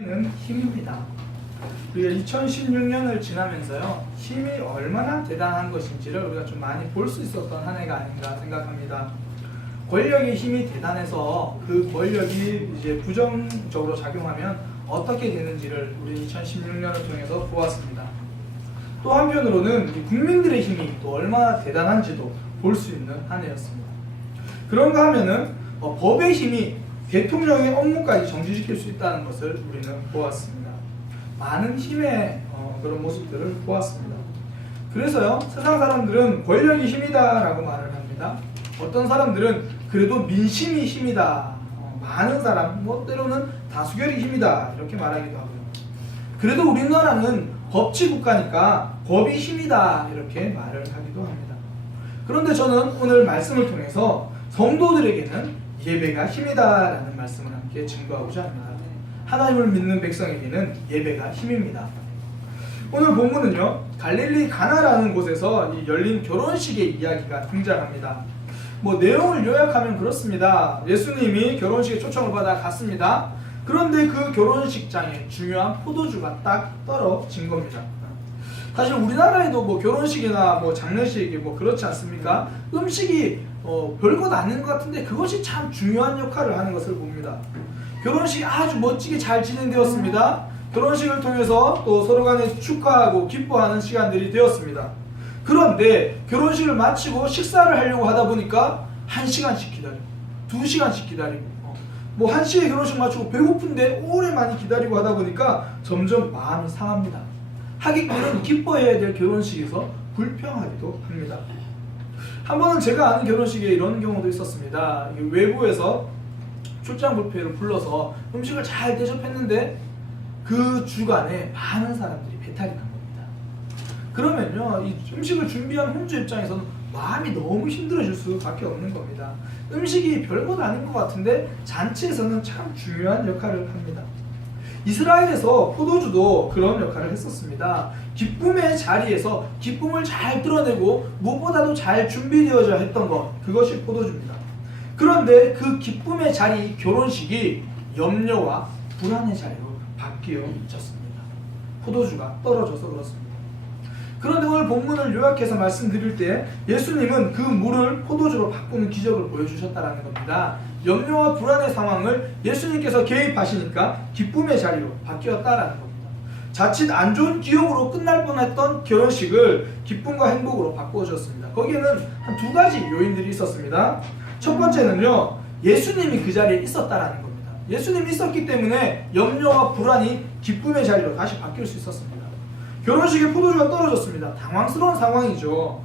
는 힘입니다. 우리가 2016년을 지나면서요, 힘이 얼마나 대단한 것인지를 우리가 좀 많이 볼 수 있었던 한 해가 아닌가 생각합니다. 권력의 힘이 대단해서 그 권력이 이제 부정적으로 작용하면 어떻게 되는지를 우리 2016년을 통해서 보았습니다. 또 한편으로는 국민들의 힘이 또 얼마나 대단한지도 볼 수 있는 한 해였습니다. 그런가 하면은 법의 힘이 대통령의 업무까지 정지시킬 수 있다는 것을 우리는 보았습니다. 많은 힘의 그런 모습들을 보았습니다. 그래서요, 세상 사람들은 권력이 힘이다 라고 말을 합니다. 어떤 사람들은 그래도 민심이 힘이다, 많은 사람, 때로는 다수결이 힘이다 이렇게 말하기도 하고요. 그래도 우리나라는 법치 국가니까 법이 힘이다 이렇게 말을 하기도 합니다. 그런데 저는 오늘 말씀을 통해서 성도들에게는 예배가 힘이다라는 말씀을 함께 증거하고자 합니다. 하나님을 믿는 백성에게는 예배가 힘입니다. 오늘 본문은요, 갈릴리 가나라는 곳에서 열린 결혼식의 이야기가 등장합니다. 내용을 요약하면 그렇습니다. 예수님이 결혼식에 초청을 받아 갔습니다. 그런데 그 결혼식장에 중요한 포도주가 딱 떨어진 겁니다. 사실 우리나라에도 결혼식이나 장례식 그렇지 않습니까? 음식이 별것 아닌 것 같은데 그것이 참 중요한 역할을 하는 것을 봅니다. 결혼식이 아주 멋지게 잘 진행되었습니다. 결혼식을 통해서 또 서로 간에 축하하고 기뻐하는 시간들이 되었습니다. 그런데 결혼식을 마치고 식사를 하려고 하다 보니까 1시간씩 기다리고 2시간씩 기다리고 1시에 결혼식 마치고 배고픈데 오래 많이 기다리고 하다 보니까 점점 마음이 상합니다. 하객들은 기뻐해야 될 결혼식에서 불평하기도 합니다. 한 번은 제가 아는 결혼식에 이런 경우도 있었습니다. 외부에서 출장 뷔페를 불러서 음식을 잘 대접했는데 그 주간에 많은 사람들이 배탈이 난 겁니다. 그러면요, 이 음식을 준비한 혼주 입장에서는 마음이 너무 힘들어질 수밖에 없는 겁니다. 음식이 별것 아닌 것 같은데 잔치에서는 참 중요한 역할을 합니다. 이스라엘에서 포도주도 그런 역할을 했었습니다. 기쁨의 자리에서 기쁨을 잘 드러내고 무엇보다도 잘 준비되어져 했던 것, 그것이 포도주입니다. 그런데 그 기쁨의 자리, 결혼식이 염려와 불안의 자리로 바뀌어졌습니다. 포도주가 떨어져서 그렇습니다. 그런데 오늘 본문을 요약해서 말씀드릴 때 예수님은 그 물을 포도주로 바꾸는 기적을 보여주셨다는 겁니다. 염려와 불안의 상황을 예수님께서 개입하시니까 기쁨의 자리로 바뀌었다라는 겁니다. 자칫 안 좋은 기억으로 끝날 뻔했던 결혼식을 기쁨과 행복으로 바꾸어졌습니다. 거기에는 한 2가지 요인들이 있었습니다. 첫 번째는요, 예수님이 그 자리에 있었다라는 겁니다. 예수님이 있었기 때문에 염려와 불안이 기쁨의 자리로 다시 바뀔 수 있었습니다. 결혼식에 포도주가 떨어졌습니다. 당황스러운 상황이죠.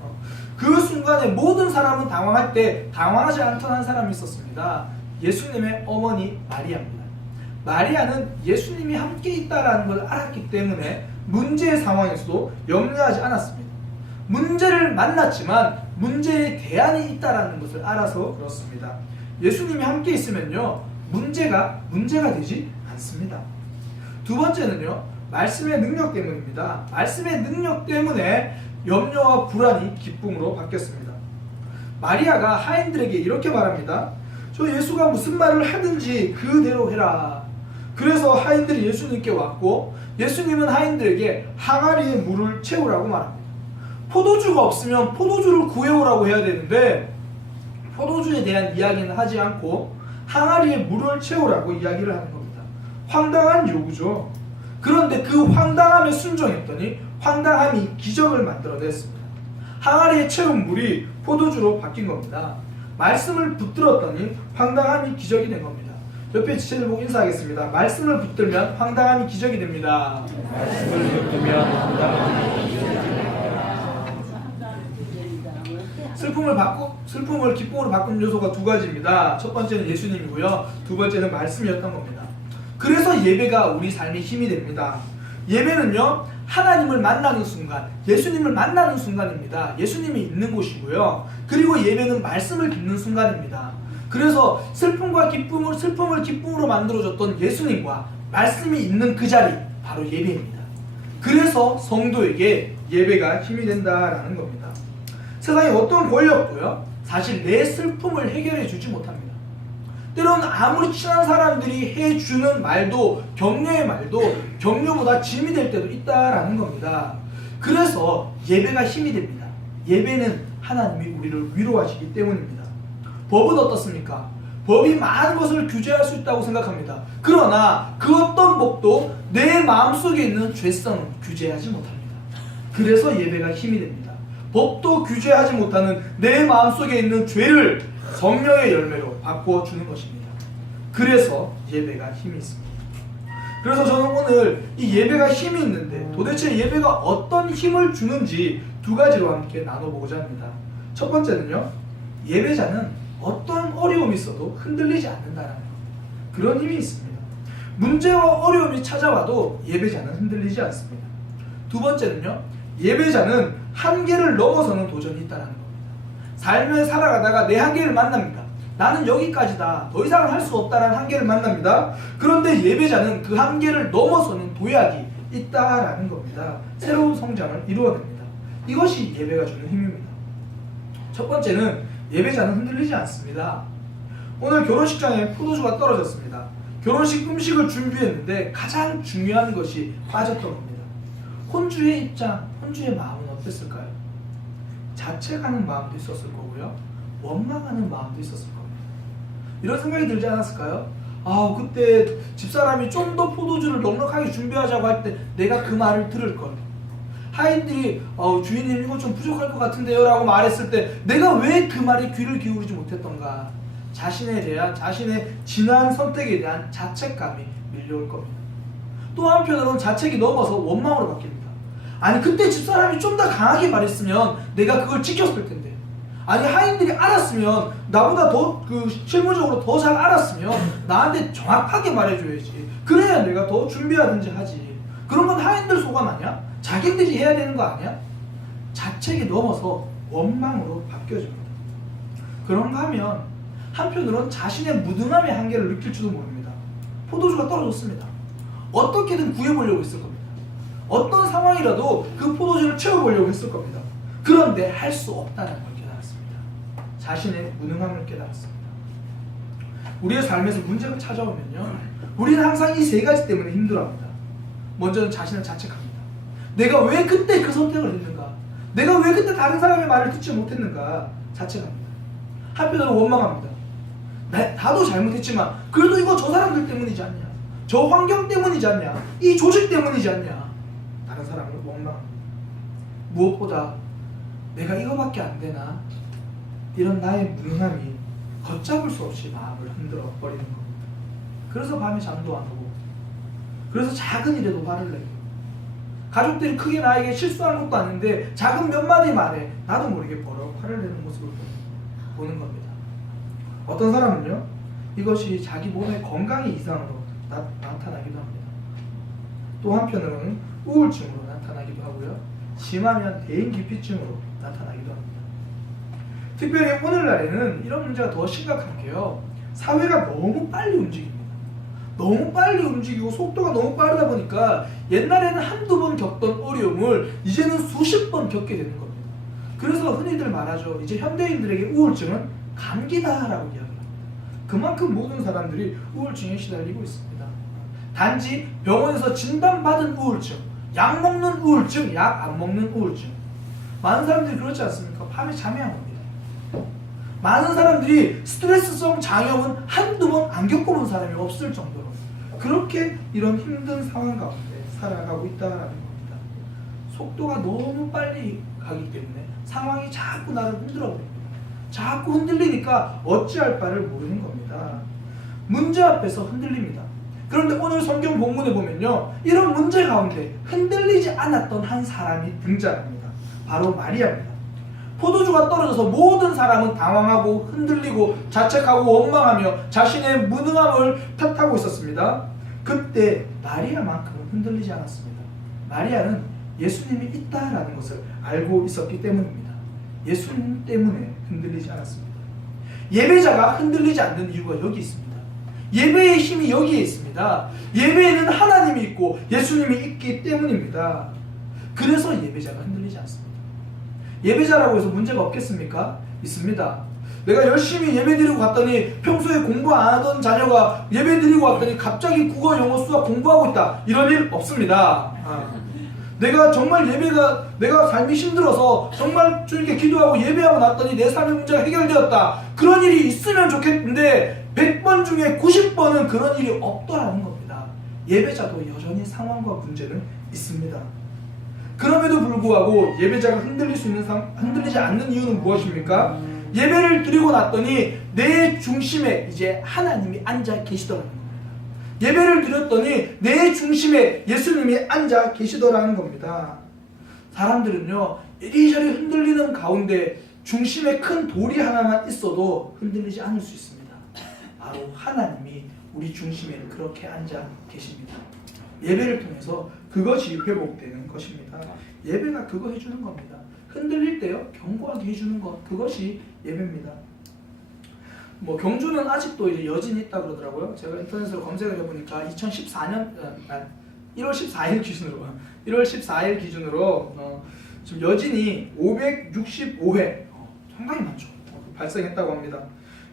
그 순간에 모든 사람은 당황할 때 당황하지 않던 한 사람이 있었습니다. 예수님의 어머니 마리아입니다. 마리아는 예수님이 함께 있다는 걸 알았기 때문에 문제의 상황에서도 염려하지 않았습니다. 문제를 만났지만 문제의 대안이 있다는 것을 알아서 그렇습니다. 예수님이 함께 있으면요, 문제가 되지 않습니다. 두 번째는요, 말씀의 능력 때문입니다. 말씀의 능력 때문에 염려와 불안이 기쁨으로 바뀌었습니다. 마리아가 하인들에게 이렇게 말합니다. 저 예수가 무슨 말을 하든지 그대로 해라. 그래서 하인들이 예수님께 왔고 예수님은 하인들에게 항아리에 물을 채우라고 말합니다. 포도주가 없으면 포도주를 구해오라고 해야 되는데 포도주에 대한 이야기는 하지 않고 항아리에 물을 채우라고 이야기를 하는 겁니다. 황당한 요구죠. 그런데 그 황당함에 순종했더니 황당함이 기적을 만들어냈습니다. 항아리에 채운 물이 포도주로 바뀐 겁니다. 말씀을 붙들었더니 황당함이 기적이 된 겁니다. 옆에 지체들 보고 인사하겠습니다. 말씀을 붙들면 황당함이 기적이 됩니다. 말씀을 붙들면 황당함이 기적이 됩니다. 슬픔을 기쁨으로 바꾼 요소가 2가지입니다. 첫 번째는 예수님이고요. 2번째는 말씀이었던 겁니다. 그래서 예배가 우리 삶의 힘이 됩니다. 예배는요, 하나님을 만나는 순간, 예수님을 만나는 순간입니다. 예수님이 있는 곳이고요. 그리고 예배는 말씀을 듣는 순간입니다. 그래서 슬픔을 기쁨으로 만들어줬던 예수님과 말씀이 있는 그 자리, 바로 예배입니다. 그래서 성도에게 예배가 힘이 된다라는 겁니다. 세상의 어떤 권력도요, 사실 내 슬픔을 해결해 주지 못합니다. 때로는 아무리 친한 사람들이 해주는 말도, 격려의 말도 격려보다 짐이 될 때도 있다라는 겁니다. 그래서 예배가 힘이 됩니다. 예배는 하나님이 우리를 위로하시기 때문입니다. 법은 어떻습니까? 법이 많은 것을 규제할 수 있다고 생각합니다. 그러나 그 어떤 법도 내 마음속에 있는 죄성은 규제하지 못합니다. 그래서 예배가 힘이 됩니다. 법도 규제하지 못하는 내 마음속에 있는 죄를 성령의 열매로 바꾸어 주는 것입니다. 그래서 예배가 힘이 있습니다. 그래서 저는 오늘 이 예배가 힘이 있는데 도대체 예배가 어떤 힘을 주는지 두 가지로 함께 나눠보고자 합니다. 첫 번째는요, 예배자는 어떠한 어려움이 있어도 흔들리지 않는다는 것. 그런 힘이 있습니다. 문제와 어려움이 찾아와도 예배자는 흔들리지 않습니다. 두 번째는요, 예배자는 한계를 넘어서는 도전이 있다는 겁니다. 삶을 살아가다가 내 한계를 만납니다. 나는 여기까지다. 더 이상은 할 수 없다라는 한계를 만납니다. 그런데 예배자는 그 한계를 넘어서는 도약이 있다라는 겁니다. 새로운 성장을 이루어냅니다. 이것이 예배가 주는 힘입니다. 첫 번째는 예배자는 흔들리지 않습니다. 오늘 결혼식장에 포도주가 떨어졌습니다. 결혼식 음식을 준비했는데 가장 중요한 것이 빠졌던 겁니다. 혼주의 입장, 혼주의 마음은 어땠을까요? 자책하는 마음도 있었을 거고요, 원망하는 마음도 있었을 겁니다. 이런 생각이 들지 않았을까요? 아, 그때 집사람이 좀 더 포도주를 넉넉하게 준비하자고 할 때 내가 그 말을 들을 걸. 하인들이 주인님 이거 좀 부족할 것 같은데요 라고 말했을 때 내가 왜 그 말에 귀를 기울이지 못했던가. 자신에 대한, 자신의 지난 선택에 대한 자책감이 밀려올 겁니다. 또 한편으로는 자책이 넘어서 원망으로 바뀝니다. 아니, 그때 집사람이 좀 더 강하게 말했으면 내가 그걸 지켰을 텐데, 아니 하인들이 알았으면, 나보다 더 실무적으로 더 잘 알았으면 나한테 정확하게 말해줘야지. 그래야 내가 더 준비하든지 하지. 그런 건 하인들 소감 아니야? 자기들이 해야 되는 거 아니야? 자책이 넘어서 원망으로 바뀌어집니다. 그런가 하면 한편으로는 자신의 무능함의 한계를 느낄지도 모릅니다. 포도주가 떨어졌습니다. 어떻게든 구해보려고 했을 겁니다. 어떤 상황이라도 그 포도주를 채워보려고 했을 겁니다. 그런데 할 수 없다는 걸 깨달았습니다. 자신의 무능함을 깨달았습니다. 우리의 삶에서 문제가 찾아오면요, 우리는 항상 이 세 가지 때문에 힘들어합니다. 먼저는 자신을 자책합니다. 내가 왜 그때 그 선택을 했는가? 내가 왜 그때 다른 사람의 말을 듣지 못했는가? 자책합니다. 한편으로 원망합니다. 나도 잘못했지만 그래도 이거 저 사람들 때문이지 않냐? 저 환경 때문이지 않냐? 이 조직 때문이지 않냐? 다른 사람을 원망합니다. 무엇보다 내가 이거밖에 안 되나? 이런 나의 무능함이 걷잡을 수 없이 마음을 흔들어 버리는 겁니다. 그래서 밤에 잠도 안 오고, 그래서 작은 일에도 화를 내고, 가족들이 크게 나에게 실수한 것도 아닌데 작은 몇 마디 말에 나도 모르게 버럭 화를 내는 모습을 보는 겁니다. 어떤 사람은요, 이것이 자기 몸의 건강의 이상으로 나타나기도 합니다. 또 한편으로는 우울증으로 나타나기도 하고요, 심하면 대인기피증으로 나타나기도 합니다. 특별히 오늘날에는 이런 문제가 더 심각한 게요, 사회가 너무 빨리 움직입니다. 너무 빨리 움직이고 속도가 너무 빠르다 보니까 옛날에는 한두 번 겪던 어려움을 이제는 수십 번 겪게 되는 겁니다. 그래서 흔히들 말하죠, 이제 현대인들에게 우울증은 감기다라고 이야기합니다. 그만큼 모든 사람들이 우울증에 시달리고 있습니다. 단지 병원에서 진단받은 우울증, 약 먹는 우울증, 약 안 먹는 우울증. 많은 사람들이 그렇지 않습니까? 밤에 잠이 안 옵니다. 많은 사람들이 스트레스성 장염은 한두 번 안 겪어본 사람이 없을 정도로 그렇게 이런 힘든 상황 가운데 살아가고 있다는 겁니다. 속도가 너무 빨리 가기 때문에 상황이 자꾸 나를 흔들어 버립니다. 자꾸 흔들리니까 어찌할 바를 모르는 겁니다. 문제 앞에서 흔들립니다. 그런데 오늘 성경 본문에 보면요, 이런 문제 가운데 흔들리지 않았던 한 사람이 등장합니다. 바로 마리아입니다. 포도주가 떨어져서 모든 사람은 당황하고 흔들리고 자책하고 원망하며 자신의 무능함을 탓하고 있었습니다. 그때 마리아만큼은 흔들리지 않았습니다. 마리아는 예수님이 있다라는 것을 알고 있었기 때문입니다. 예수님 때문에 흔들리지 않았습니다. 예배자가 흔들리지 않는 이유가 여기 있습니다. 예배의 힘이 여기에 있습니다. 예배에는 하나님이 있고 예수님이 있기 때문입니다. 그래서 예배자가 흔들리지 않습니다. 예배자라고 해서 문제가 없겠습니까? 있습니다. 내가 열심히 예배드리고 갔더니 평소에 공부 안 하던 자녀가 예배드리고 왔더니 갑자기 국어, 영어, 수학 공부하고 있다. 이런 일 없습니다. 내가 정말 내가 삶이 힘들어서 정말 주님께 기도하고 예배하고 났더니 내 삶의 문제가 해결되었다. 그런 일이 있으면 좋겠는데 100번 중에 90번은 그런 일이 없더라는 겁니다. 예배자도 여전히 상황과 문제는 있습니다. 그럼에도 불구하고 예배자가 흔들리지 않는 이유는 무엇입니까? 예배를 드리고 났더니 내 중심에 이제 하나님이 앉아 계시더라는 겁니다. 예배를 드렸더니 내 중심에 예수님이 앉아 계시더라는 겁니다. 사람들은요, 이리저리 흔들리는 가운데 중심에 큰 돌이 하나만 있어도 흔들리지 않을 수 있습니다. 바로 하나님이 우리 중심에 그렇게 앉아 계십니다. 예배를 통해서 그것이 회복되는 것입니다. 예배가 그거 해주는 겁니다. 흔들릴 때요, 견고하게 해주는 것, 그것이 예배입니다. 뭐 경주는 아직도 이제 여진이 있다 그러더라고요. 제가 인터넷으로 검색을 해보니까 2014년 1월 14일 기준으로 지금 여진이 565회, 상당히 많죠. 발생했다고 합니다.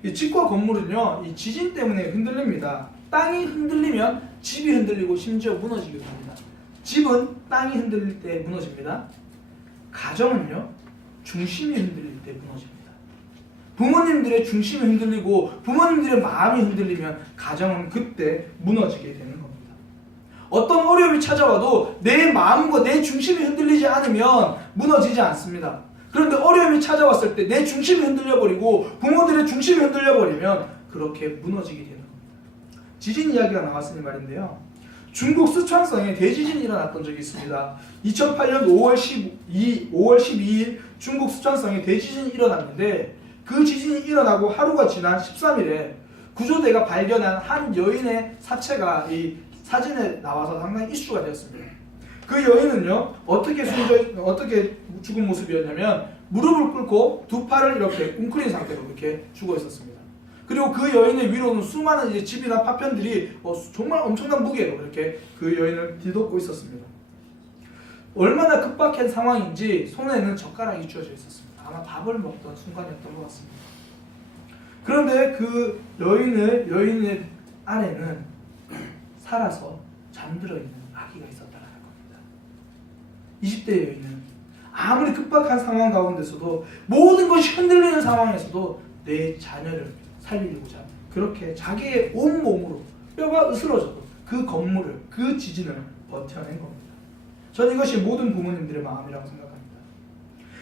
이 집과 건물은요, 이 지진 때문에 흔들립니다. 땅이 흔들리면 집이 흔들리고 심지어 무너지기도 합니다. 집은 땅이 흔들릴 때 무너집니다. 가정은요, 중심이 흔들릴 때 무너집니다. 부모님들의 중심이 흔들리고 부모님들의 마음이 흔들리면 가정은 그때 무너지게 되는 겁니다. 어떤 어려움이 찾아와도 내 마음과 내 중심이 흔들리지 않으면 무너지지 않습니다. 그런데 어려움이 찾아왔을 때 내 중심이 흔들려버리고 부모들의 중심이 흔들려버리면 그렇게 무너지게 되는 겁니다. 지진 이야기가 나왔으니 말인데요. 중국 스촨성에 대지진이 일어났던 적이 있습니다. 2008년 5월 12일 중국 스촨성에 대지진이 일어났는데 그 지진이 일어나고 하루가 지난 13일에 구조대가 발견한 한 여인의 사체가 이 사진에 나와서 상당히 이슈가 되었습니다. 그 여인은요, 어떻게 죽은 모습이었냐면 무릎을 꿇고 두 팔을 이렇게 웅크린 상태로 이렇게 죽어 있었습니다. 그리고 그 여인의 위로는 수많은 이제 집이나 파편들이 정말 엄청난 무게로 이렇게 그 여인을 뒤덮고 있었습니다. 얼마나 급박한 상황인지 손에는 젓가락이 쥐어져 있었습니다. 아마 밥을 먹던 순간이었던 것 같습니다. 그런데 그 여인의 안에는 살아서 잠들어 있는 아기가 있었다는 겁니다. 20대 여인은 아무리 급박한 상황 가운데서도 모든 것이 흔들리는 상황에서도 내 자녀를 살리고자 그렇게 자기의 온몸으로 뼈가 으스러져도 그 건물을, 그 지진을 버텨낸 겁니다. 저는 이것이 모든 부모님들의 마음이라고 생각합니다.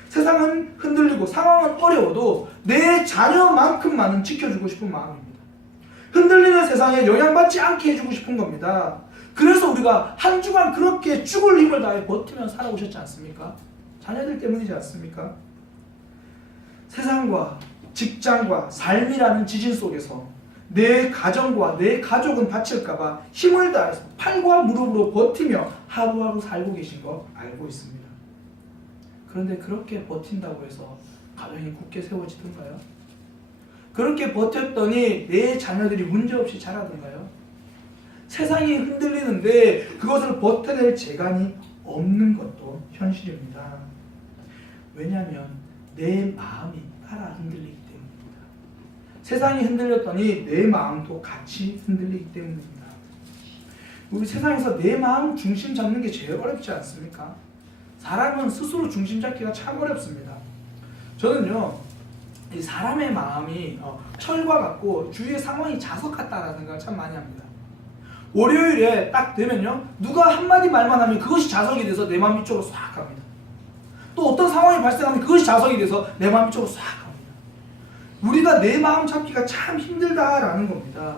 세상은 흔들리고 상황은 어려워도 내 자녀만큼만은 지켜주고 싶은 마음입니다. 흔들리는 세상에 영향받지 않게 해주고 싶은 겁니다. 그래서 우리가 한 주간 그렇게 죽을 힘을 다해 버티며 살아오셨지 않습니까? 자녀들 때문이지 않습니까? 세상과 직장과 삶이라는 지진 속에서 내 가정과 내 가족은 다칠까봐 힘을 다해서 팔과 무릎으로 버티며 하루하루 살고 계신 거 알고 있습니다. 그런데 그렇게 버틴다고 해서 가정이 굳게 세워지던가요? 그렇게 버텼더니 내 자녀들이 문제없이 자라던가요? 세상이 흔들리는데 그것을 버텨낼 재간이 없는 것도 현실입니다. 왜냐하면 내 마음이 따라 흔들리기 때문입니다. 세상이 흔들렸더니 내 마음도 같이 흔들리기 때문입니다. 우리 세상에서 내 마음 중심 잡는 게 제일 어렵지 않습니까? 사람은 스스로 중심 잡기가 참 어렵습니다. 저는요, 이 사람의 마음이 철과 같고 주위의 상황이 자석 같다라는 생각을 참 많이 합니다. 월요일에 딱 되면요, 누가 한마디 말만 하면 그것이 자석이 돼서 내 마음 이쪽으로 싹 갑니다. 또 어떤 상황이 발생하면 그것이 자석이 돼서 내 마음 이쪽으로 싹 갑니다. 우리가 내 마음 잡기가 참 힘들다라는 겁니다.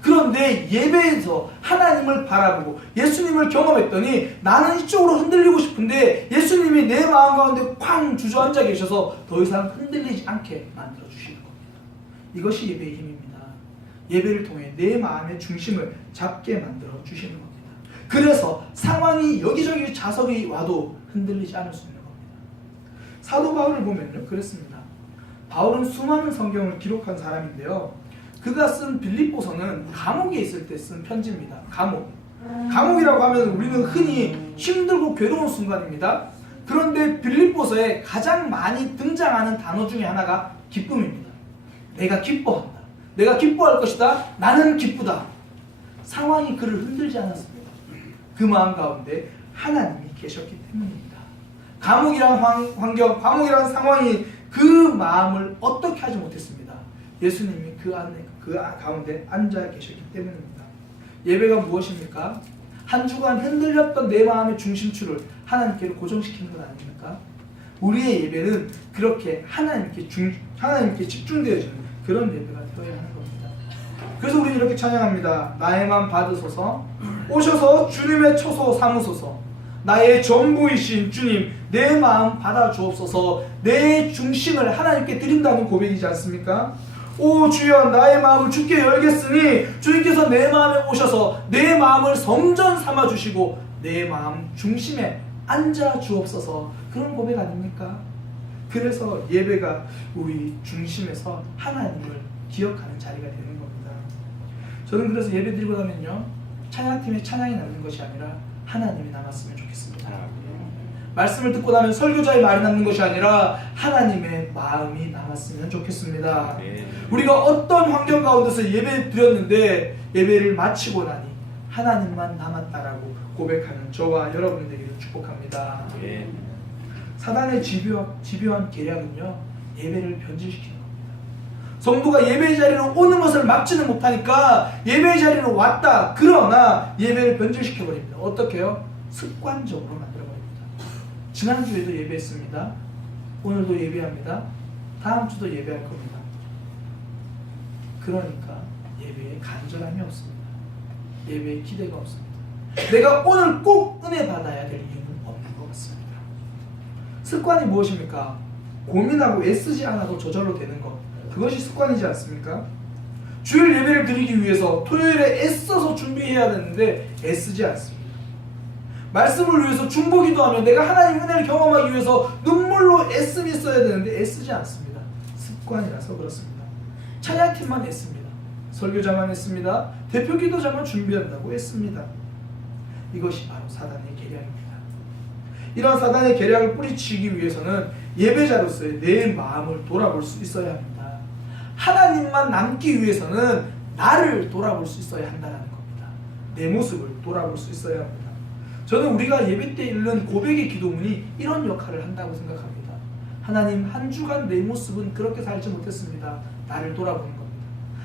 그런데 예배에서 하나님을 바라보고 예수님을 경험했더니 나는 이쪽으로 흔들리고 싶은데 예수님이 내 마음 가운데 쾅 주저앉아 계셔서 더 이상 흔들리지 않게 만들어 주시는 겁니다. 이것이 예배의 힘입니다. 예배를 통해 내 마음의 중심을 잡게 만들어 주시는 겁니다. 그래서 상황이 여기저기 자석이 와도 흔들리지 않을 수 있는 겁니다. 사도 바울을 보면요, 그랬습니다. 바울은 수많은 성경을 기록한 사람인데요, 그가 쓴 빌립보서는 감옥에 있을 때 쓴 편지입니다. 감옥이라고 하면 우리는 흔히 힘들고 괴로운 순간입니다. 그런데 빌립보서에 가장 많이 등장하는 단어 중에 하나가 기쁨입니다. 내가 기뻐한다. 내가 기뻐할 것이다. 나는 기쁘다. 상황이 그를 흔들지 않았습니다. 그 마음 가운데 하나님이 계셨기 때문입니다. 감옥이란 환경, 감옥이란 상황이 그 마음을 어떻게 하지 못했습니다. 예수님이 그 안에, 그 가운데 앉아 계셨기 때문입니다. 예배가 무엇입니까? 한 주간 흔들렸던 내 마음의 중심추를 하나님께로 고정시키는 것 아닙니까? 우리의 예배는 그렇게 하나님께 집중되어지는 그런 예배가 되어야 하는 겁니다. 그래서 우리는 이렇게 찬양합니다. 나의 맘 받으소서, 오셔서 주님의 처소 삼으소서. 나의 전부이신 주님, 내 마음 받아 주옵소서. 내 중심을 하나님께 드린다는 고백이지 않습니까? 오 주여, 나의 마음을 주께 열겠으니 주님께서 내 마음에 오셔서 내 마음을 성전 삼아 주시고 내 마음 중심에 앉아 주옵소서. 그런 고백 아닙니까? 그래서 예배가 우리 중심에서 하나님을 기억하는 자리가 되는 겁니다. 저는 그래서 예배 드리고 나면요, 찬양팀의 찬양이 남는 것이 아니라 하나님이 남았으면 좋겠습니다. 말씀을 듣고 나면 설교자의 말이 남는 것이 아니라 하나님의 마음이 남았으면 좋겠습니다. 우리가 어떤 환경 가운데서 예배 드렸는데 예배를 마치고 나니 하나님만 남았다라고 고백하는 저와 여러분 되기를 축복합니다. 사단의 집요한 계략은요, 예배를 변질시키는 겁니다. 성도가 예배의 자리로 오는 것을 막지는 못하니까 예배의 자리로 왔다. 그러나 예배를 변질시켜버립니다. 어떻게 해요? 습관적으로 만들어버립니다. 지난주에도 예배했습니다. 오늘도 예배합니다. 다음 주도 예배할 겁니다. 그러니까 예배에 간절함이 없습니다. 예배에 기대가 없습니다. 내가 오늘 꼭 은혜 받아야 될 이유는 없는 것 같습니다. 습관이 무엇입니까? 고민하고 애쓰지 않아도 저절로 되는 것. 그것이 습관이지 않습니까? 주일 예배를 드리기 위해서 토요일에 애써서 준비해야 되는데 애쓰지 않습니다. 말씀을 위해서 중보기도 하면 내가 하나님 은혜를 경험하기 위해서 눈물로 애씀이 있어야 되는데 애쓰지 않습니다. 습관이라서 그렇습니다. 찬양팀만 애씁니다. 설교자만 애씁니다. 대표기도자만 준비한다고 애씁니다. 이것이 바로 사단의 계략입니다. 이런 사단의 계략을 뿌리치기 위해서는 예배자로서의 내 마음을 돌아볼 수 있어야 합니다. 하나님만 남기 위해서는 나를 돌아볼 수 있어야 한다는 겁니다. 내 모습을 돌아볼 수 있어야 합니다. 저는 우리가 예배 때 읽는 고백의 기도문이 이런 역할을 한다고 생각합니다. 하나님, 한 주간 내 모습은 그렇게 살지 못했습니다. 나를 돌아보는 겁니다.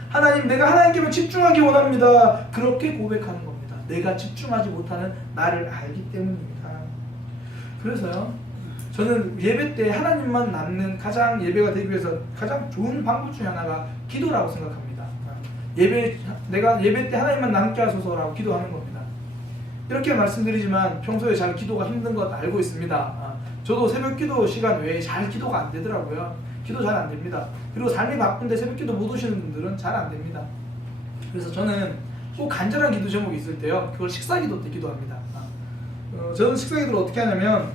하나님, 내가 하나님께만 집중하기 원합니다. 그렇게 고백하는 겁니다. 내가 집중하지 못하는 나를 알기 때문입니다. 그래서요, 저는 예배 때 하나님만 남는 가장 예배가 되기 위해서 가장 좋은 방법 중에 하나가 기도라고 생각합니다. 내가 예배 때 하나님만 남게 하소서라고 기도하는 겁니다. 이렇게 말씀드리지만 평소에 잘 기도가 힘든 것 알고 있습니다. 저도 새벽 기도 시간 외에 잘 기도가 안 되더라고요. 기도 잘 안 됩니다. 그리고 삶이 바쁜데 새벽 기도 못 오시는 분들은 잘 안 됩니다. 그래서 저는 꼭 간절한 기도 제목이 있을 때요, 그걸 식사 기도 때 기도합니다. 저는 식사 기도를 어떻게 하냐면,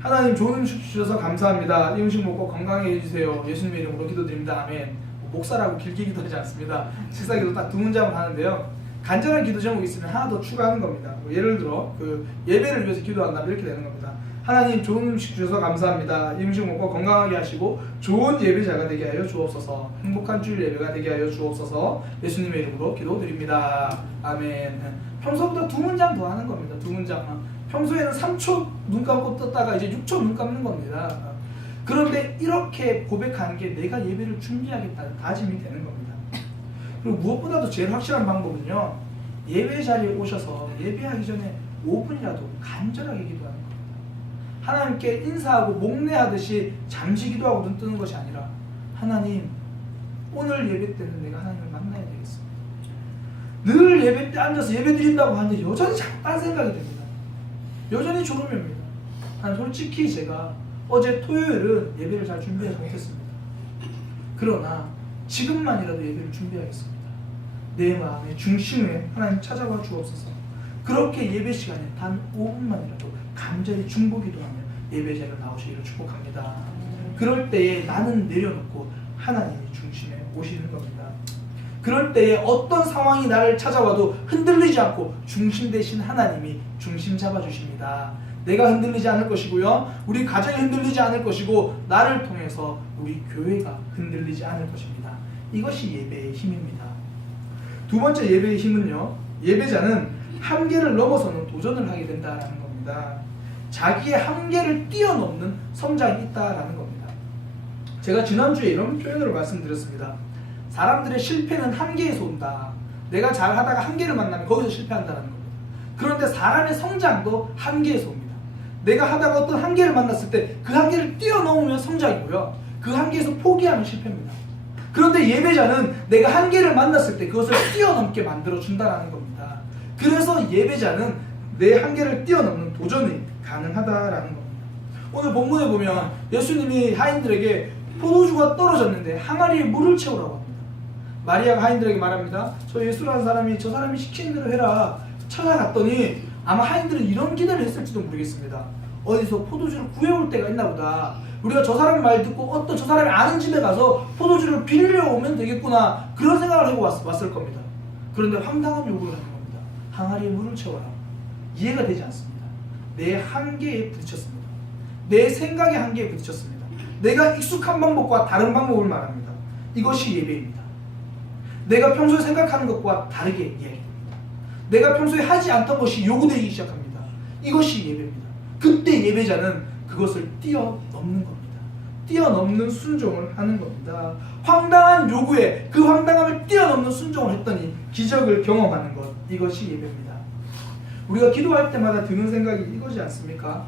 하나님 좋은 음식 주셔서 감사합니다. 이 음식 먹고 건강하게 해주세요. 예수님의 이름으로 기도드립니다. 아멘. 목사라고 길게 기도하지 않습니다. 식사 기도 딱 두 문장을 하는데요, 간절한 기도 제목이 있으면 하나 더 추가하는 겁니다. 예를 들어 예배를 위해서 기도한다면 이렇게 되는 겁니다. 하나님 좋은 음식 주셔서 감사합니다. 이 음식 먹고 건강하게 하시고 좋은 예배자가 되게 하여 주옵소서. 행복한 주일 예배가 되게 하여 주옵소서. 예수님의 이름으로 기도드립니다. 아멘. 평소보다 두 문장 더 하는 겁니다. 두 문장. 평소에는 3초 눈 감고 떴다가 이제 6초 눈 감는 겁니다. 그런데 이렇게 고백하는 게 내가 예배를 준비하겠다는 다짐이 되는 겁니다. 그리고 무엇보다도 제일 확실한 방법은요, 예배 자리에 오셔서 예배하기 전에 5분이라도 간절하게 기도하는 겁니다. 하나님께 인사하고 목례하듯이 잠시 기도하고 눈 뜨는 것이 아니라, 하나님, 오늘 예배 때는 내가 하나님을 만나야 되겠습니다. 늘 예배 때 앉아서 예배 드린다고 하는데 여전히 자꾸 딴 생각이 듭니다. 여전히 졸음이 옵니다. 솔직히 제가 어제 토요일은 예배를 잘 준비하지 못했습니다. 그러나 지금만이라도 예배를 준비하겠습니다. 내 마음의 중심에 하나님 찾아와 주옵소서. 그렇게 예배 시간에 단 5분만이라도 간절히 중보기도하며 예배자로 나오시기를 축복합니다. 그럴 때에 나는 내려놓고 하나님이 중심에 오시는 겁니다. 그럴 때에 어떤 상황이 나를 찾아와도 흔들리지 않고 중심 되신 하나님이 중심 잡아주십니다. 내가 흔들리지 않을 것이고요, 우리 가정이 흔들리지 않을 것이고, 나를 통해서 우리 교회가 흔들리지 않을 것입니다. 이것이 예배의 힘입니다. 두 번째 예배의 힘은요, 예배자는 한계를 넘어서는 도전을 하게 된다는 겁니다. 자기의 한계를 뛰어넘는 성장이 있다라는 겁니다. 제가 지난주에 이런 표현으로 말씀드렸습니다. 사람들의 실패는 한계에서 온다. 내가 잘하다가 한계를 만나면 거기서 실패한다는 겁니다. 그런데 사람의 성장도 한계에서 옵니다. 내가 하다가 어떤 한계를 만났을 때 그 한계를 뛰어넘으면 성장이고요, 그 한계에서 포기하면 실패입니다. 그런데 예배자는 내가 한계를 만났을 때 그것을 뛰어넘게 만들어준다는 겁니다. 그래서 예배자는 내 한계를 뛰어넘는 도전이 가능하다라는 겁니다. 오늘 본문에 보면 예수님이 하인들에게 포도주가 떨어졌는데 항아리에 물을 채우라고 합니다. 마리아가 하인들에게 말합니다. 저 예수라는 사람이 저 사람이 시키는 대로 해라. 찾아갔더니 아마 하인들은 이런 기대를 했을지도 모르겠습니다. 어디서 포도주를 구해올 때가 있나 보다. 우리가 저 사람 말 듣고 어떤 저 사람이 아는 집에 가서 포도주를 빌려 오면 되겠구나, 그런 생각을 하고 왔을 겁니다. 그런데 황당한 요구를 하는 겁니다. 항아리에 물을 채워라. 이해가 되지 않습니다. 내 한계에 부딪혔습니다. 내 생각의 한계에 부딪혔습니다. 내가 익숙한 방법과 다른 방법을 말합니다. 이것이 예배입니다. 내가 평소에 생각하는 것과 다르게 이야기합니다. 내가 평소에 하지 않던 것이 요구되기 시작합니다. 이것이 예배입니다. 그때 예배자는 그것을 뛰어넘는 겁니다. 뛰어넘는 순종을 하는 겁니다. 황당한 요구에 그 황당함을 뛰어넘는 순종을 했더니 기적을 경험하는 것, 이것이 예배입니다. 우리가 기도할 때마다 드는 생각이 이거지 않습니까?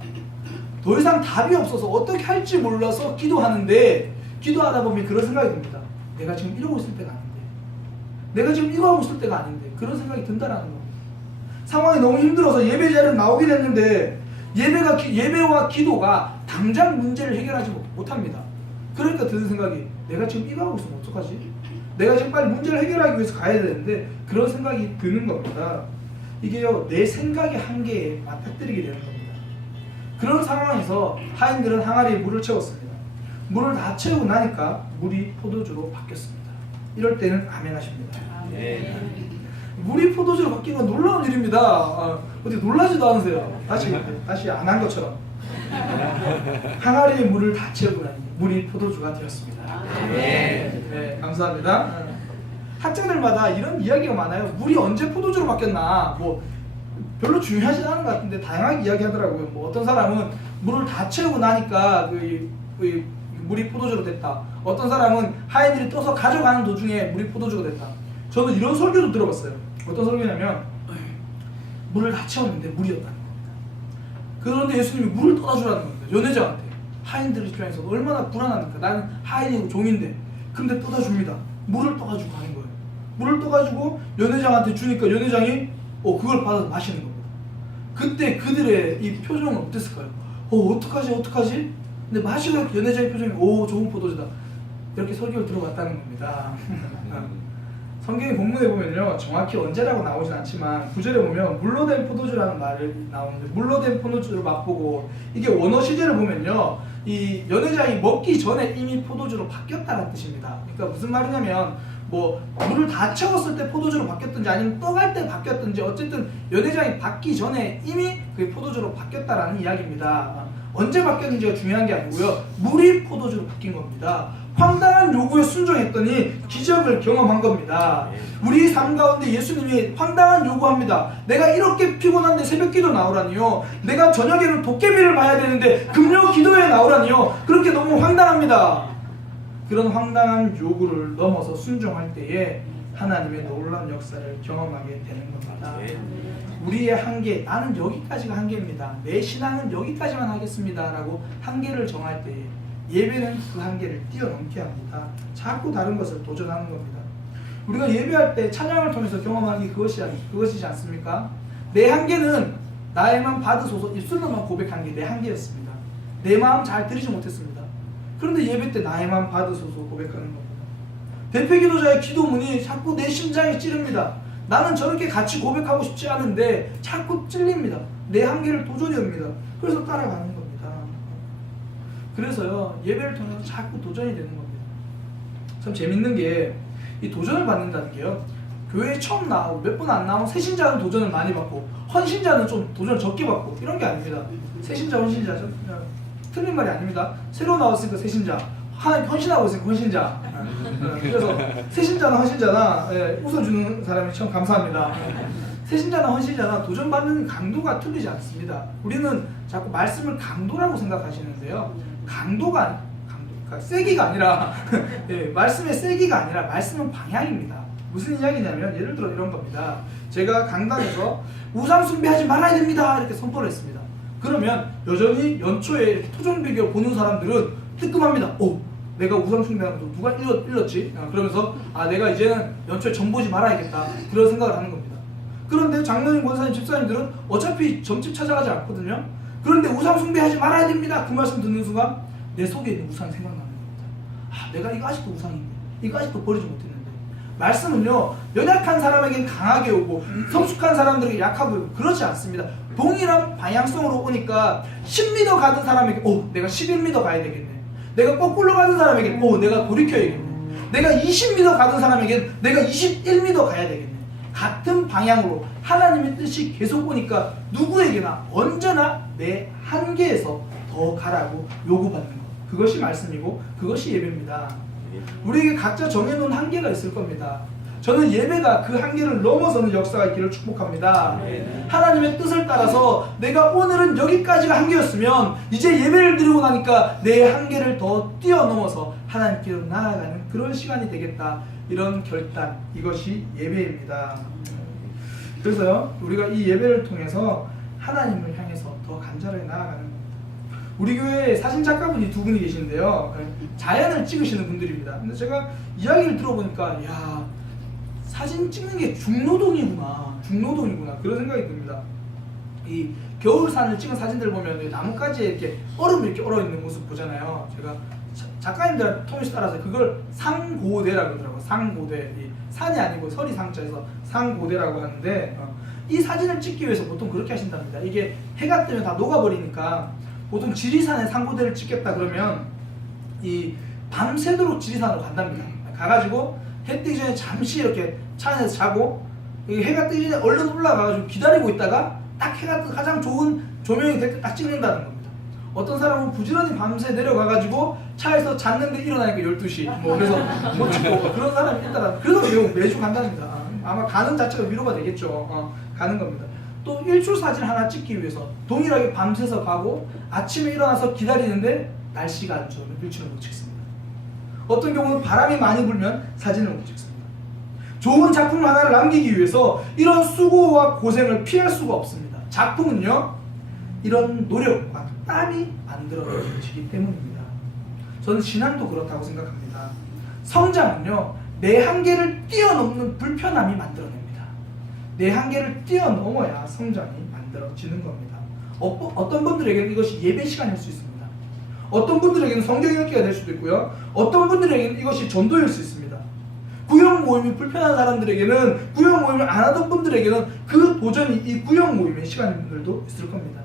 더 이상 답이 없어서 어떻게 할지 몰라서 기도하는데, 기도하다 보면 그런 생각이 듭니다. 내가 지금 이러고 있을 때가 아닌데, 내가 지금 이거 하고 있을 때가 아닌데, 그런 생각이 든다라는 겁니다. 상황이 너무 힘들어서 예배자는 나오긴 했는데 예배와 기도가 당장 문제를 해결하지 못합니다. 그러니까 드는 생각이, 내가 지금 이거 하고 있으면 어떡하지? 내가 지금 빨리 문제를 해결하기 위해서 가야 되는데, 그런 생각이 드는 겁니다. 이게요, 내 생각의 한계에 맞닥뜨리게 되는 겁니다. 그런 상황에서 하인들은 항아리에 물을 채웠습니다. 물을 다 채우고 나니까 물이 포도주로 바뀌었습니다. 이럴 때는 아멘 하십니다. 물이 포도주로 바뀐 건 놀라운 일입니다. 어떻게 놀라지도 않으세요? 다시 안 한 것처럼. 항아리에 물을 다 채우고 나니 물이 포도주가 되었습니다. 네, 감사합니다. 학자들마다 이런 이야기가 많아요. 물이 언제 포도주로 바뀌었나, 뭐 별로 중요하지 않은 것 같은데 다양하게 이야기하더라고요. 뭐 어떤 사람은 물을 다 채우고 나니까 물이 포도주로 됐다. 어떤 사람은 하인들이 떠서 가져가는 도중에 물이 포도주가 됐다. 저는 이런 설교도 들어봤어요. 어떤 설교냐면, 물을 다 채웠는데 물이었다는 겁니다. 그런데 예수님이 물을 떠다주라는 겁니다. 연회장한테. 하인들 입장에서 얼마나 불안합니까? 나는 하인이고 종인데. 근데 떠다줍니다. 물을 떠가지고 가는 거예요. 물을 떠가지고 연회장한테 주니까 연회장이 그걸 받아서 마시는 겁니다. 그때 그들의 이 표정은 어땠을까요? 어떡하지? 근데 마시고 연회장의 표정이 좋은 포도주다. 이렇게 설교를 들어갔다는 겁니다. 성경의 본문에 보면요, 정확히 언제라고 나오진 않지만 9절에 보면 물로 된 포도주라는 말이 나오는데, 물로 된 포도주를 맛보고, 이게 원어 시제를 보면요, 이 연회장이 먹기 전에 이미 포도주로 바뀌었다는 뜻입니다. 그러니까 무슨 말이냐면, 뭐 물을 다 채웠을 때 포도주로 바뀌었든지 아니면 떠갈 때 바뀌었든지, 어쨌든 연회장이 받기 전에 이미 그 포도주로 바뀌었다라는 이야기입니다. 언제 바뀌었는지가 중요한 게 아니고요, 물이 포도주로 바뀐 겁니다. 황당한 요구에 순종했더니 기적을 경험한 겁니다. 우리 삶 가운데 예수님이 황당한 요구합니다. 내가 이렇게 피곤한데 새벽 기도 나오라니요. 내가 저녁에는 도깨비를 봐야 되는데 금요 기도에 나오라니요. 그렇게 너무 황당합니다. 그런 황당한 요구를 넘어서 순종할 때에 하나님의 놀라운 역사를 경험하게 되는 겁니다. 우리의 한계, 나는 여기까지가 한계입니다. 내 신앙은 여기까지만 하겠습니다 라고 한계를 정할 때에 예배는 그 한계를 뛰어넘게 합니다. 자꾸 다른 것을 도전하는 겁니다. 우리가 예배할 때 찬양을 통해서 경험하는 게 그것이지 않습니까? 내 한계는 나의 맘 받으소서 입술로만 고백한 게 내 한계였습니다. 내 마음 잘 들이지 못했습니다. 그런데 예배 때 나의 맘 받으소서 고백하는 겁니다. 대표 기도자의 기도문이 자꾸 내 심장에 찌릅니다. 나는 저렇게 같이 고백하고 싶지 않은데 자꾸 찔립니다. 내 한계를 도전해 옵니다. 그래서 따라가는 겁니다. 그래서요, 예배를 통해서 자꾸 도전이 되는 겁니다. 참 재밌는 게, 이 도전을 받는다는 게요, 교회에 처음 나오고 몇 번 안 나온 새신자는 도전을 많이 받고 헌신자는 좀 도전을 적게 받고 이런 게 아닙니다. 새신자, 헌신자죠? 틀린 말이 아닙니다. 새로 나왔으니까 새신자, 하나님 헌신하고 있으니까 헌신자. 그래서 새신자나 헌신자나 웃어주는 사람이 참 감사합니다. 새신자나 헌신자나 도전받는 강도가 틀리지 않습니다. 우리는 자꾸 말씀을 강도라고 생각하시는데요. 강도가 그러니까 세기가 아니라 말씀의 세기가 아니라 말씀은 방향입니다. 무슨 이야기냐면 예를 들어 이런 겁니다. 제가 강단에서 우상 숭배하지 말아야 됩니다 이렇게 선포를 했습니다. 그러면 여전히 연초에 이렇게 토종비교 보는 사람들은 뜨끔합니다. 오, 내가 우상 숭배하는 거 누가 일렀지? 그러면서 내가 이제는 연초에 점 보지 말아야겠다 그런 생각을 하는 겁니다. 그런데 장로님, 권사님, 집사님들은 어차피 점집 찾아가지 않거든요. 그런데 우상 숭배하지 말아야 됩니다 그 말씀 듣는 순간 내 속에 있는 우상이 생각나는 겁니다. 내가 이거 아직도 우상인데, 이거 아직도 버리지 못했는데. 말씀은요, 연약한 사람에겐 강하게 오고 성숙한 사람들에게 약하고 오고 그렇지 않습니다. 동일한 방향성으로 오니까 10m 가던 사람에게 내가 11m 가야 되겠네. 내가 거꾸로 가는 사람에게 내가 돌이켜야겠네. 내가 20m 가던 사람에게 내가 21m 가야 되겠네. 같은 방향으로 하나님의 뜻이 계속 오니까 누구에게나 언제나 내 한계에서 더 가라고 요구받는 것. 그것이 말씀이고 그것이 예배입니다. 우리에게 각자 정해놓은 한계가 있을 겁니다. 저는 예배가 그 한계를 넘어서는 역사가 있기를 축복합니다. 하나님의 뜻을 따라서 내가 오늘은 여기까지가 한계였으면 이제 예배를 드리고 나니까 내 한계를 더 뛰어넘어서 하나님께로 나아가는 그런 시간이 되겠다. 이런 결단, 이것이 예배입니다. 그래서요, 우리가 이 예배를 통해서 하나님을 향해서 더 간절하게 나아가는 겁니다. 우리 교회에 사진 작가분이 두 분이 계신데요. 자연을 찍으시는 분들입니다. 근데 제가 이야기를 들어보니까 야, 사진 찍는 게 중노동이구나 그런 생각이 듭니다. 이 겨울산을 찍은 사진들 보면 나뭇가지에 이렇게 얼음이 이렇게 얼어 있는 모습 보잖아요. 제가 작가님들 통해서 따라서 그걸 상고대라고 그러더라고요. 상고대. 이 산이 아니고 설이 상자에서 상고대라고 하는데 이 사진을 찍기 위해서 보통 그렇게 하신답니다. 이게 해가 뜨면 다 녹아버리니까 보통 지리산에 상고대를 찍겠다 그러면 이 밤새도록 지리산으로 간답니다. 가가지고 해 뜨기 전에 잠시 이렇게 차 안에서 자고 해가 뜨기 전에 얼른 올라가가지고 기다리고 있다가 딱 해가 뜨 가장 좋은 조명이 될 때 딱 찍는다는 겁니다. 어떤 사람은 부지런히 밤새 내려가가지고 차에서 잤는데 일어나니까 12시 그래서 못 찍고 그런 사람이 있다라. 그래도 매주 간답니다. 아마 가는 자체가 위로가 되겠죠. 가는 겁니다. 또 일출 사진 하나 찍기 위해서 동일하게 밤새서 가고 아침에 일어나서 기다리는데 날씨가 안 좋으면 일출을 못 찍습니다. 어떤 경우는 바람이 많이 불면 사진을 못 찍습니다. 좋은 작품 하나를 남기기 위해서 이런 수고와 고생을 피할 수가 없습니다. 작품은요, 이런 노력과 땀이 만들어지기 때문입니다. 저는 신앙도 그렇다고 생각합니다. 성장은요, 내 한계를 뛰어넘는 불편함이 만들어냅니다. 내 한계를 뛰어넘어야 성장이 만들어지는 겁니다. 어떤 분들에게는 이것이 예배 시간일 수 있습니다. 어떤 분들에게는 성경 읽기가 될 수도 있고요. 어떤 분들에게는 이것이 전도일 수 있습니다. 구역 모임이 불편한 사람들에게는, 구역 모임을 안 하던 분들에게는 그 도전이 이 구역 모임의 시간들도 있을 겁니다.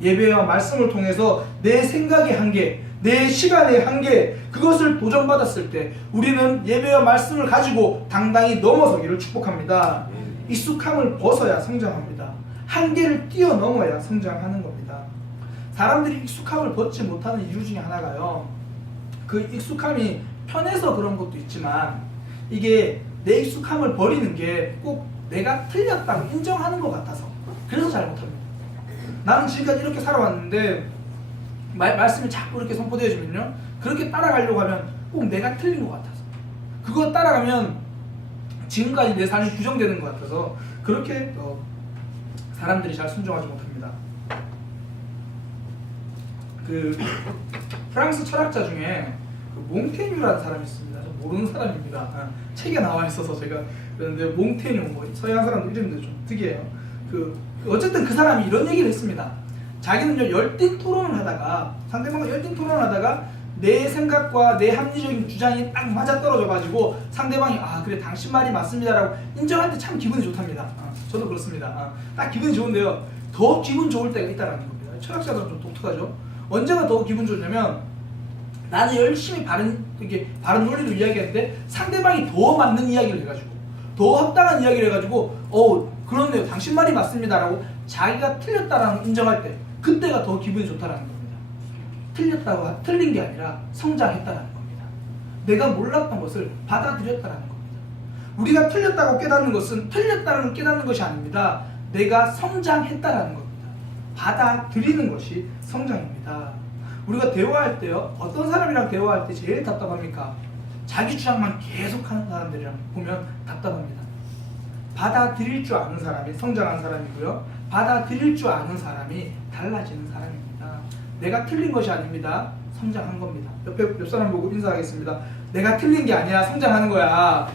예배와 말씀을 통해서 내 생각의 한계, 내 시간의 한계, 그것을 도전받았을 때 우리는 예배와 말씀을 가지고 당당히 넘어서기를 축복합니다. 익숙함을 벗어야 성장합니다. 한계를 뛰어넘어야 성장하는 겁니다. 사람들이 익숙함을 벗지 못하는 이유 중에 하나가요, 그 익숙함이 편해서 그런 것도 있지만 이게 내 익숙함을 버리는 게 꼭 내가 틀렸다고 인정하는 것 같아서 그래서 잘못합니다. 나는 지금까지 이렇게 살아왔는데 말씀이 자꾸 이렇게 선포되어지면요, 그렇게 따라가려고 하면 꼭 내가 틀린 것 같아서, 그거 따라가면 지금까지 내 삶이 부정되는 것 같아서 그렇게 사람들이 잘 순종하지 못합니다. 그 프랑스 철학자 중에 몽테뉴라는 사람이 있습니다. 저 모르는 사람입니다. 책에 나와 있어서 제가 그런데 몽테뉴, 서양 사람들 이름도 좀 특이해요. 어쨌든 그 사람이 이런 얘기를 했습니다. 자기는요, 열띤 토론을 하다가, 상대방과 열띤 토론을 하다가 내 생각과 내 합리적인 주장이 딱 맞아떨어져가지고 상대방이 그래 당신 말이 맞습니다라고 인정할 때 참 기분이 좋답니다. 저도 그렇습니다. 딱 기분이 좋은데요, 더 기분 좋을 때가 있다는 겁니다. 철학자들은 좀 독특하죠. 언제가 더 기분 좋냐면 나는 열심히 바른 논리로 이야기하는데 상대방이 더 맞는 이야기를 해가지고, 더 합당한 이야기를 해가지고 그렇네요, 당신 말이 맞습니다라고 자기가 틀렸다라는 인정할 때, 그때가 더 기분이 좋다라는 겁니다. 틀린 게 아니라 성장했다라는 겁니다. 내가 몰랐던 것을 받아들였다라는 겁니다. 우리가 틀렸다고 깨닫는 것은 틀렸다는 깨닫는 것이 아닙니다. 내가 성장했다라는 겁니다. 받아들이는 것이 성장입니다. 우리가 대화할 때요, 어떤 사람이랑 대화할 때 제일 답답합니까? 자기 주장만 계속하는 사람들이랑 보면 답답합니다. 받아들일 줄 아는 사람이 성장한 사람이고요, 받아들일 줄 아는 사람이 달라지는 사람입니다. 내가 틀린 것이 아닙니다. 성장한 겁니다. 옆 사람 보고 인사하겠습니다. 내가 틀린 게 아니라 성장하는 거야.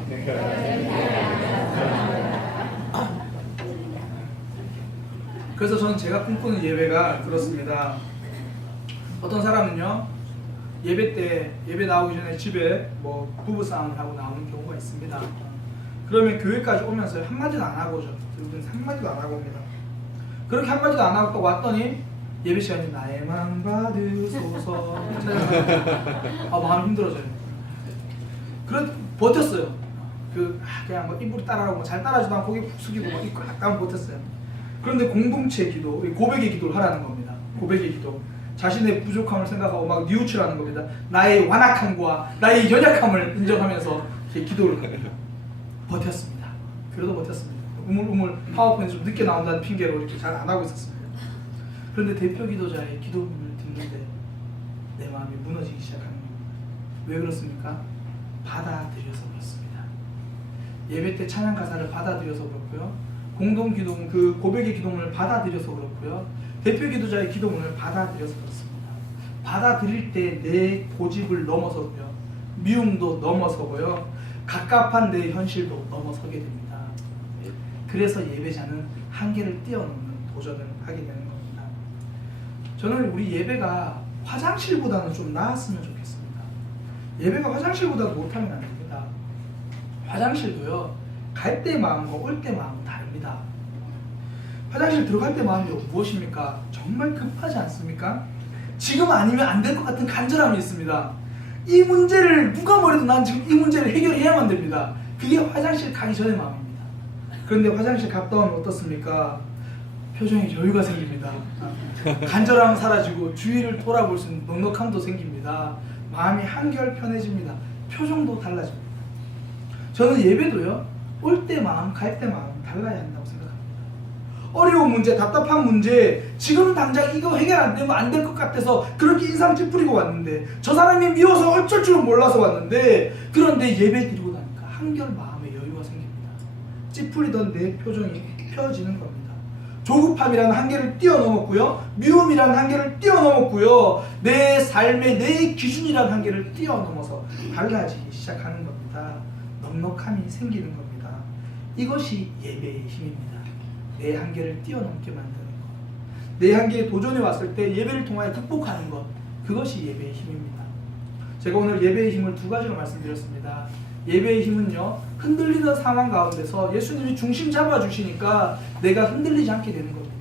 그래서 저는 제가 꿈꾸는 예배가 그렇습니다. 어떤 사람은요, 예배 때 예배 나오기 전에 집에 뭐 부부싸움을 하고 나오는 경우가 있습니다. 그러면 교회까지 오면서 한마디도 안 하고 오죠. 여러분 한마디도 안 하고 옵니다. 그렇게 한마디도 안 하고 또 왔더니 예배 시간에 나의 맘 받으소서 마음이 힘들어져요. 그래 버텼어요. 그냥 뭐 입으로 따라하고 잘 따라주도 않고 고개 푹 숙이고 막 입고 약간 버텼어요. 그런데 공동체 기도, 고백의 기도를 하라는 겁니다. 고백의 기도. 자신의 부족함을 생각하고 막 뉘우치라는 겁니다. 나의 완악함과 나의 연약함을 인정하면서 이렇게 기도를 합니다. 버텼습니다. 그래도 버텼습니다. 우물우물 파워포인트 좀 늦게 나온다는 핑계로 이렇게 잘 안 하고 있었습니다. 그런데 대표 기도자의 기도를 듣는데 내 마음이 무너지기 시작하는 겁니다. 왜 그렇습니까? 받아들여서 그렇습니다. 예배 때 찬양 가사를 받아들여서 그렇고요, 공동 기도문, 그 고백의 기도문을 받아들여서 그렇고요, 대표 기도자의 기도문을 받아들여서 그렇습니다. 받아들일 때 내 고집을 넘어서고요, 미움도 넘어서고요, 갑갑한 내 현실도 넘어서게 됩니다. 그래서 예배자는 한계를 뛰어넘는 도전을 하게 되는 겁니다. 저는 우리 예배가 화장실보다는 좀 나았으면 좋겠습니다. 예배가 화장실보다 못하면 안 됩니다. 화장실도요, 갈 때 마음과 올 때 마음은 다릅니다. 화장실 들어갈 때 마음이 무엇입니까? 정말 급하지 않습니까? 지금 아니면 안 될 것 같은 간절함이 있습니다. 이 문제를 누가 뭐래도 난 지금 이 문제를 해결해야만 됩니다. 그게 화장실 가기 전의 마음입니다. 그런데 화장실 갔다 오면 어떻습니까? 표정에 여유가 생깁니다. 간절함은 사라지고 주위를 돌아볼 수 있는 넉넉함도 생깁니다. 마음이 한결 편해집니다. 표정도 달라집니다. 저는 예배도요, 올 때 마음, 갈 때 마음 달라야 한다고 생각합니다. 어려운 문제, 답답한 문제, 지금 당장 이거 해결 안 되면 안 될 것 같아서 그렇게 인상 찌푸리고 왔는데, 저 사람이 미워서 어쩔 줄은 몰라서 왔는데, 그런데 예배 드리고 나니까 한결 마음에 여유가 생깁니다. 찌푸리던 내 표정이 펴지는 겁니다. 조급함이라는 한계를 뛰어넘었고요, 미움이라는 한계를 뛰어넘었고요, 내 삶의 내 기준이라는 한계를 뛰어넘어서 달라지기 시작하는 겁니다. 넉넉함이 생기는 겁니다. 이것이 예배의 힘입니다. 내 한계를 뛰어넘게 만드는 것, 내 한계에 도전해 왔을 때 예배를 통하여 극복하는 것, 그것이 예배의 힘입니다. 제가 오늘 예배의 힘을 두 가지로 말씀드렸습니다. 예배의 힘은요, 흔들리는 상황 가운데서 예수님이 중심 잡아주시니까 내가 흔들리지 않게 되는 겁니다.